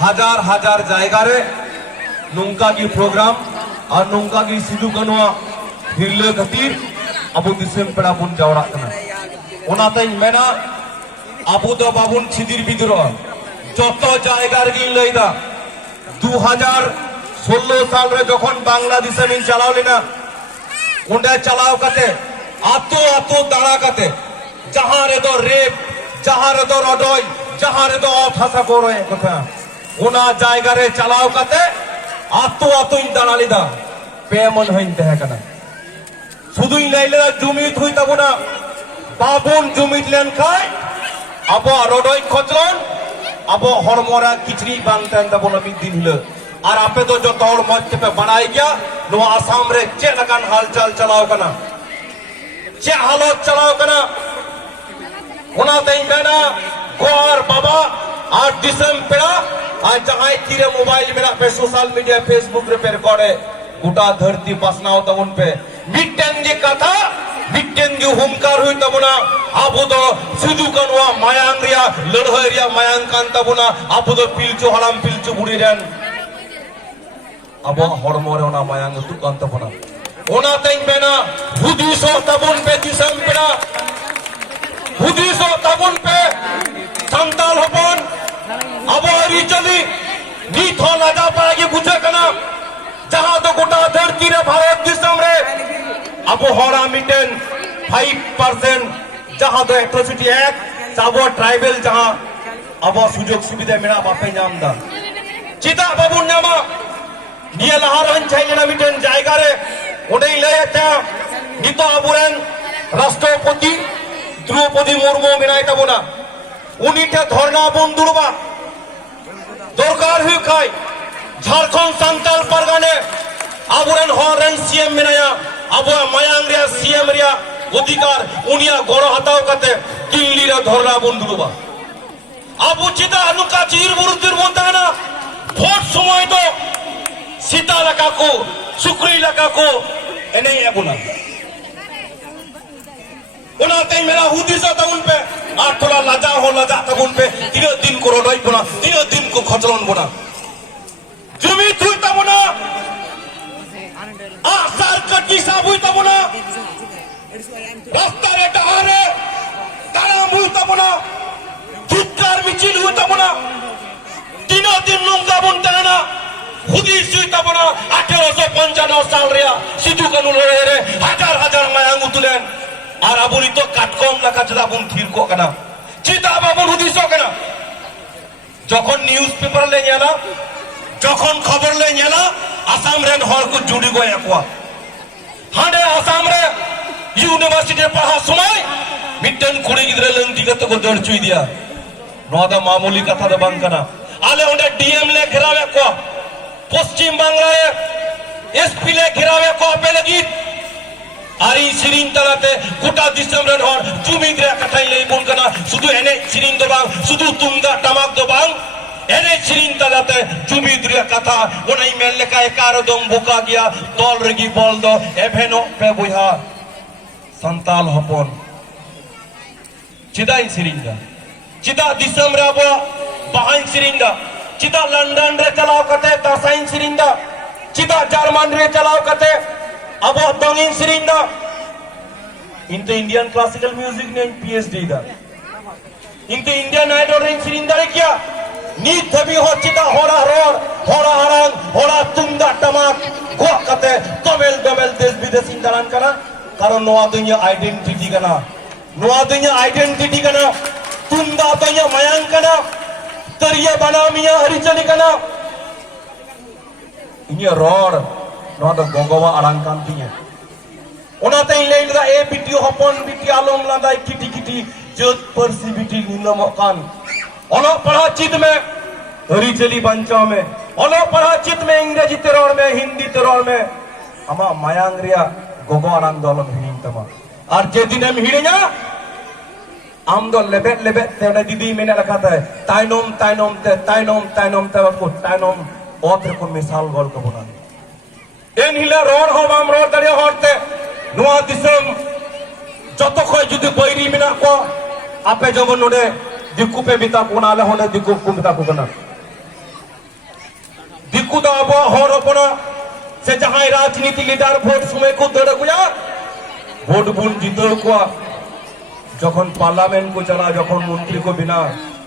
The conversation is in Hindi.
हजार हजार जायगा रे नौका की प्रोग्राम और नौका की सिदु कनुआ हिरले खातिर अबु दिसम पेड़ा बुन जावड़ा कना ओनाते मेना अबु दो बाबुन छिदिर बिद्रो जतो जायगा रे लइदा 2016 साल रे जखन बांग्लादेश में चलाव लेना उंडे चलाव कते आतो आतो दाड़ा कते जहां रे दो रेप जहां रे दो रडोय जहां रे दो फासा कोरोय कथा ओना जायगा रे चलाव कते आतो आतो इन दाड़ा लिदा पेमन हइन तहे कना सुदु इन लाइले जुमित हुई तबुना बाबुन जुमित लेन खाय अबो रडोय खचलन अबो हरमोरा किचरी बांगतन तबुना मिद दिन हिलो और आपे तो जो तौर मत पे बनाई गया नो आसाम रे चे लगान हालचाल चलाओ कना चे हालत चलाओ कना ओना तई बेना गोर बाबा 8 दिसम पेड़ा आज जहां तीरे मोबाइल मेरा पे सोशल मीडिया फेसबुक रे पे रिकॉर्ड है गोटा धरती पसनाओ तबुन पे मिटेन जी कथा मिटेन जी हुमकार हुई तबुना आबो तो सुदु कनवा मायांग रिया लड़हय रिया मायांग कान तबुना आबो तो पिलचु हलाम पिलचु बुड़ी रेन अब हरमोरे ओना मायांग तु कान तबुना ओना तई बेना हुदिसो तबुन पे दिसम पेड़ा हुदिसो तबुन पे संताल हपन अब रिचली नीत हो लजा पाएगी बुझे कना जहां तो गोटा धरती रे भारत दिसम रे अब हरा मिटेन 5% जहां तो एट्रोसिटी एक्ट साबो ट्राइबल जहां अब सुजोग सुविधा मेरा बापे नामदा चिता बाबू नामा निया लहारन चाहिए ना मिटेन जायगा रे ओडे लयता नितो अबुरेन राष्ट्रपति द्रौपदी मुर्मू मिनाय तबुना उनिटे धरना बंदुरबा दरकार हुई खाय झारखंड संताल परगाने अबुरेन हरन सीएम मिनाया अब मायांग रिया सीएम रिया अधिकार उनिया गड़ो हताव कते किल्ली रे धरना बंदुरबा अब चिता अनुका चिर बुरुतिर बोंताना भोट समय तो सीता लका को सुक्री लका को एने एबुना उना तई मेरा हुदिसा तबुन पे आ थोड़ा लजा हो लजा तबुन पे तीन दिन को रोडई बना 3 दिन को खचलन बना जुमी थुई तबुना आ सर कटी साबुई तबुना रास्ता रे डहारे ताराम हुई तबुना चित्कार मिचिल हुई तबुना 3 दिन नंगा बुन ताना हुदिस हुई तबुना 1895 साल रिया सिदु कानून रे हजार हजार मायांग उतुलेन और अबुनी तो काटकम लका चला बुन थीर को कना चिता बाबुन हुदिसो कना जखन न्यूज पेपर ले नेला जखन खबर ले नेला आसाम रेन हर को जुड़ी गो एकवा हांडे आसाम रे यूनिवर्सिटी रे पढ़ा समय मिटन कुड़ी गिदरे लंगटी कत को दड़ चुई दिया नोदा मामूली कथा द बांग कना आले ओंडे डीएम ले घेरावे को पश्चिम बांग्ला रे एसपी ले घेरावे को पे लगी आरी सिरिन तलाते गोटा दिसम रे हर जुमिद रे कथाई ले बुन कना सुदु एने सिरिन दो बांग सुदु तुंगा टमाक दो बांग एने सिरिन तलाते जुमिद रे कथा ओनाई मेल लेका एकार दम बुका गया तोल रेगी बोल दो एभेनो पे बुहा संताल हपन चिदा इन सिरिन दा चिदा दिसम रे अब बहाइन सिरिन दा चिदा लंदन रे चलाव कते दसाइन सिरिन दा चिदा जर्मन रे चलाव कते अब दंगिन सिरिंदा इंते इंडियन क्लासिकल म्यूजिक ने पीएचडी दा इंते इंडियन आइडल रे सिरिंदा रे क्या नीत थबी हो चिता होरा रोर होरा हरंग होरा तुंदा टमाक गो कते तमेल दमेल देश विदेश इंदान कना कारण नोआ दुनिया आइडेंटिटी कना नोआ दुनिया आइडेंटिटी कना तुंदा दुनिया मायांग कना तरिया बनामिया हरिचली कना इन्या रोर नोदा गोगवा आरांग कांतिया ओनाते लेला ए वीडियो हपन बिटी आलम लादाई किटी किटी जोत परसी बिटी नीलम कान ओनो पढ़ा चित में हरिचली बंचा में ओनो पढ़ा चित में अंग्रेजी तेरोर में हिंदी तेरोर में अमा मायांग रिया गोगो आरांग दलम हिनिन तमा और जे दिन हम हिड़ेना आम दो लेबेट लेबेट ते दीदी मेने रखा था ताइनोम ताइनोम ते को ताइनोम ओत्र को मिसाल गल को बना एन हिला रोड हो बाम रोड दरिया होते नुआ दिसम जतो खय जुदी बैरी मिना को आपे जमन नोडे दिकु पे बिता कोना ले होने दिकु को बिता को कना कुदा आबो हर अपना से जहां राजनीति लीडर भोट समय को दौड़ गुया ভোট বুন জিতেও কোয়া যখন পার্লামেন্ট কো চলা যখন মন্ত্রী কো বিনা